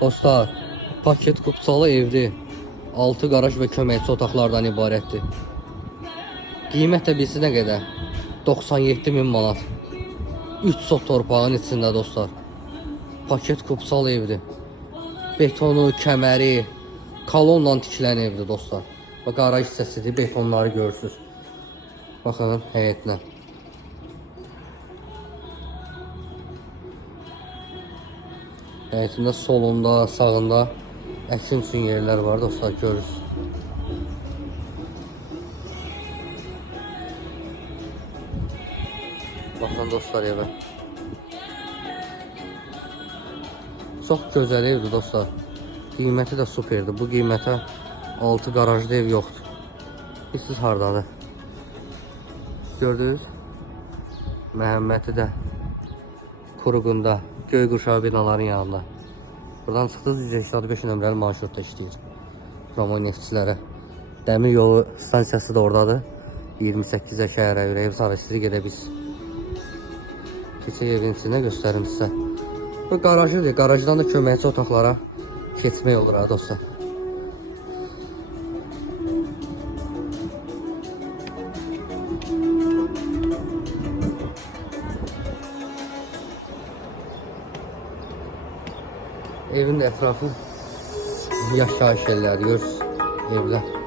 Dostlar, paket kupçalı evdir. 6 qaraj və köməkçi otaqlardan ibarətdir. Qiymət də bilsin nə qədər? 97.000 manat. 3 sot torpağın içində dostlar. Paket kupçalı evdir. Betonu, kəməri, kolonla tikilən evdir dostlar. Bax, qaraj hissəsidir, betonları görürsünüz. Baxın həyətinə. Həyətində solunda, sağında əkin üçün yerlər var dostlar, görürsünüz. Baxın dostlar evə. Çox gözəl evdir dostlar. Qiyməti də superdir. Bu qiymətə 6 qarajlı ev yoxdur. Siz hardadır? Gördünüz? Məhəmməti də Kuruqunda, Göyquşağı binaların yanında. Buradan çıxdınız 185 nömrəli marşrutda işləyir. Roman neftçilərə. Dəmir yolu stansiyası da oradadır. 28-ə şəhərə ürəyib sarı sizi gedə biz. Keçək evin içində göstərim sizə. Bu qarajıdır. Qarajdan da köməkçi otaqlara keçmək olur ha dostlar. Evin ətrafı yaşayış yerləri görürsünüz, evlər.